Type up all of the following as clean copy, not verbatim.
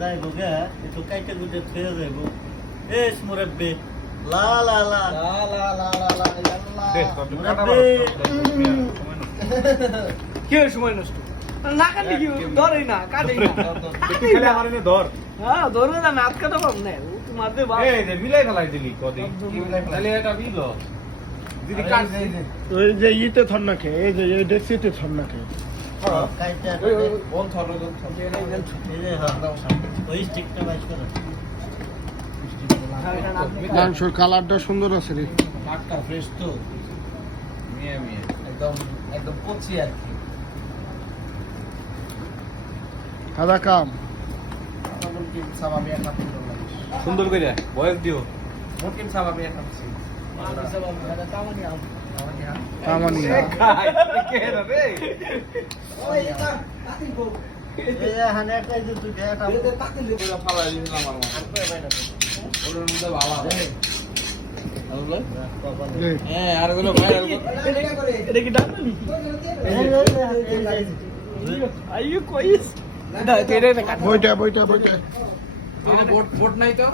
যাইবো গে একটু কাইটা গুটে থুয়ে যাইবো এস মুরব্বি লা লা লা লা লা লা লা লা কে সময় নষ্ট না কাটলে কি ধরেই না কাটেই না খালি আমার এনে ধর হ্যাঁ ধরে না নাত কাটা পাব না ও তোমার দে বাপ এই যে মিলাই ফেলাই দিলি কদিন তাহলে এটা দিল দিদি কাট ওই যে ইতে থন্নাকে এই যে এই ডেক্সিতে থন্নাকে কাইটা বল ধর এই যে হ্যাঁ ওই স্টিকটা বাইস করো মাংসের কালারটা সুন্দর আছে রে মাছটা ফ্রেশ তো মিয়া মিয়া একদম একদম পচি আর কি সাদা কাম মুরগির সাবা মিয়া খাতে সুন্দর করে বয়স দিও মুরগির সাবা মিয়া খাচ্ছি সাবা মিয়া তামানি আম তামানি কে রে ওই এটা কাটি গো এই হানে কাই যে তুই এটা এই কাটি লে বড় ফালা দিন আমার মা আর কই বাইনা ওর মধ্যে ভালো আছে হ্যাঁ আর গুলো ভাইরাল এটা কি ডাল আইয়ো কইস না তেরে না কাট বইটা বইটা বইটা আমার বোট নাই তো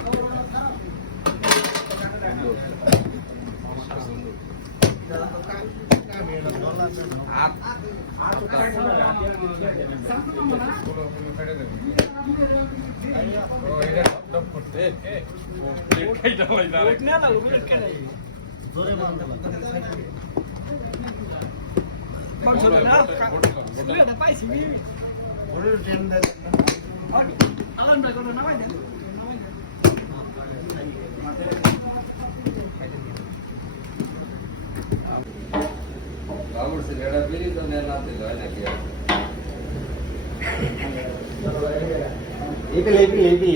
না না লোক কে নাই জোরে মারতে কোন ছিল না এটা পাইছি ওরে টেন দে আলাম না কোন নামাই দেন বাবুর সিলেটা বিলি তো নেনা দিল নাকি এইটা লেবি লেবি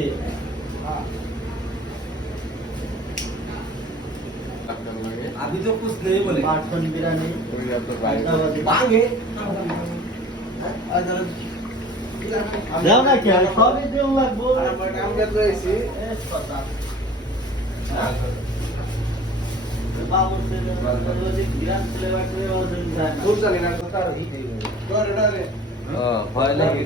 अभी तो कुछ नहीं बोले পাটন বিরিয়ানি कोई अब तो भाई বাঙে যাও না কি আর সবই দেও লাগবো काम कर रहे सी এস কথা বাবু ছেলে ওই বিরান ছেলে বাটে ওদের যায় না खूब चलेगा तो तार ही डरे डरे हां भाई लगे